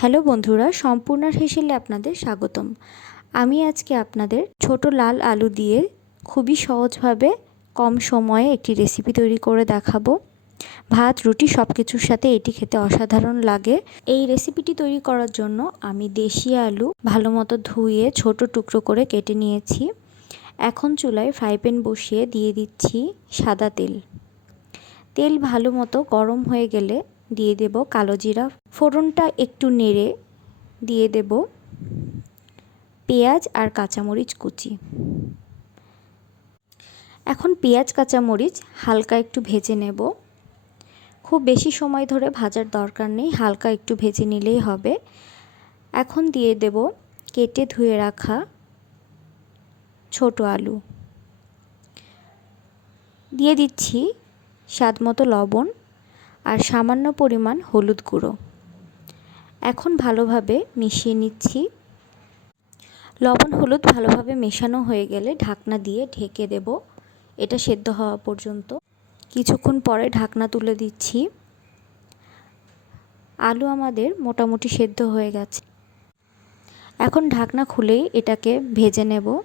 Hello বন্ধুরা সম্পূর্ণার হেসেলে আপনাদের স্বাগতম। আমি আজকে আপনাদের ছোট লাল আলু দিয়ে খুবই সহজভাবে কম সময়ে একটি রেসিপি তৈরি করে দেখাবো। ভাত, রুটি সব কিছুর সাথে এটি খেতে অসাধারণ লাগে। এই রেসিপিটি তৈরি করার জন্য আমি দেশি আলু ভালো মতো ধুয়ে ছোট টুকরো করে কেটে নিয়েছি। এখন চুলায় ফ্রাই প্যান বসিয়ে দিয়ে দিচ্ছি সাদা তেল। তেল ভালো মতো গরম হয়ে গেলে দিয়ে দেব কালো জিরা। ফোড়নটা একটু নেড়ে দিয়ে দেব পেঁয়াজ আর কাঁচামরিচ কুচি। এখন পেঁয়াজ, কাঁচামরিচ হালকা একটু ভেজে নেব। খুব বেশি সময় ধরে ভাজার দরকার নেই, হালকা একটু ভেজে নিলেই হবে। এখন দিয়ে দেব কেটে ধুয়ে রাখা ছোট আলু। দিয়ে দিচ্ছি স্বাদ মতো লবণ। আর সামান্য পরিমাণ হলুদ গুঁড়ো। এখন ভালোভাবে মিশিয়ে নিচ্ছি। লবণ হলুদ ভালোভাবে মেশানো হয়ে গেলে ঢাকনা দিয়ে ঢেকে দেব। এটা সেদ্ধ হওয়া পর্যন্ত। কিছুক্ষণ পরে ঢাকনা তুলে দিচ্ছি। আলু আমাদের মোটামুটি সেদ্ধ হয়ে গেছে। এখন ঢাকনা খুলেই এটাকে ভেজে নেব।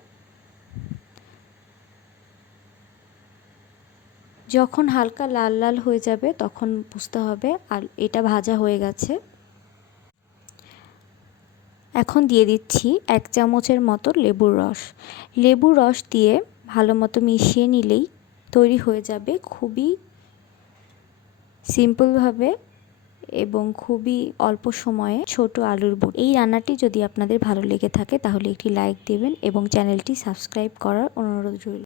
যখন হালকা লাল লাল হয়ে যাবে, তখন বুঝতে হবে আর এটা ভাজা হয়ে গেছে। এখন দিয়ে দিচ্ছি এক চামচের মতো লেবুর রস। লেবুর রস দিয়ে ভালো মতো মিশিয়ে নিলেই তৈরি হয়ে যাবে খুবই সিম্পলভাবে এবং খুবই অল্প সময়ে ছোট আলুর বুট। এই রান্নাটি যদি আপনাদের ভালো লেগে থাকে, তাহলে একটি লাইক দেবেন এবং চ্যানেলটি সাবস্ক্রাইব করার অনুরোধ রইল।